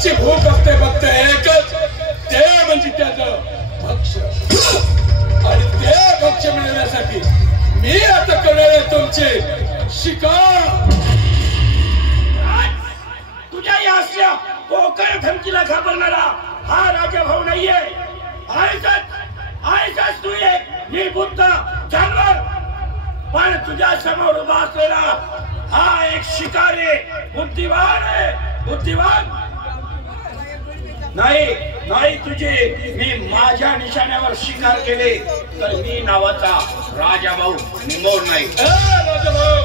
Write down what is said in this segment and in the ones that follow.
जीवाची भूक असते फक्त एकच, ते म्हणजे त्याचं भक्ष्य. आणि ते भक्ष्य मिळवण्यासाठी मी आता करणार आहे तुमची शिकार. तुझ्या या असल्या पोकळ धमकीला घाबरणारा हा राजा भाऊ नाहीये. आहेच तू एक निर्बुद्ध जानवर, पण तुझ्या समोर उभा असलेला हा एक शिकारी बुद्धिवान आहे. बुद्धिवान नाही तुझे मी माझ्या निशाण्यावर शिकार केले तर मी नावाचा राजा भाऊ निमोर नाही. राजा भाऊ,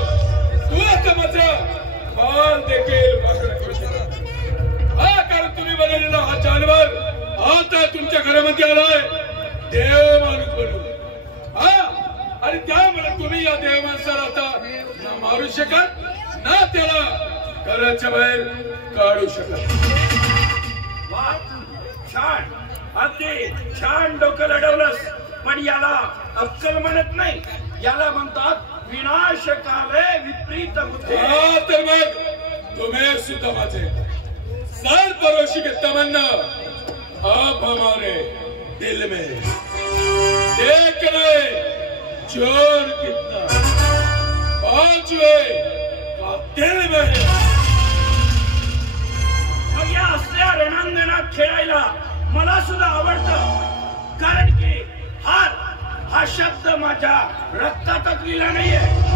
तू आता मात्र मान देखील कारण तुम्ही बनवलेला हा जानवर आता तुमच्या घरामध्ये आलाय देव माणूस बनून. आणि त्यामुळे तुम्ही या देव माणसाला आता ना मारू शकत ना त्याला घराच्या बाहेर काढू शकत. छान, अगदी छान डोकं लढवलंस, पण याला अक्कल म्हणत नाही, याला म्हणतात विनाशकाले विपरीत बुद्धी. तर मग तुम्हें सुद्धा माझे सर परोशी के तमन्ना अब हमारे दिल में देख रहे चोर कितना बाजुए का दिल में है. मग या असल्या रणांगणात खेळायला मला सुद्धा आवडतं, कारण की हा शब्द माझ्या रक्तातच लिहिला नाहीये.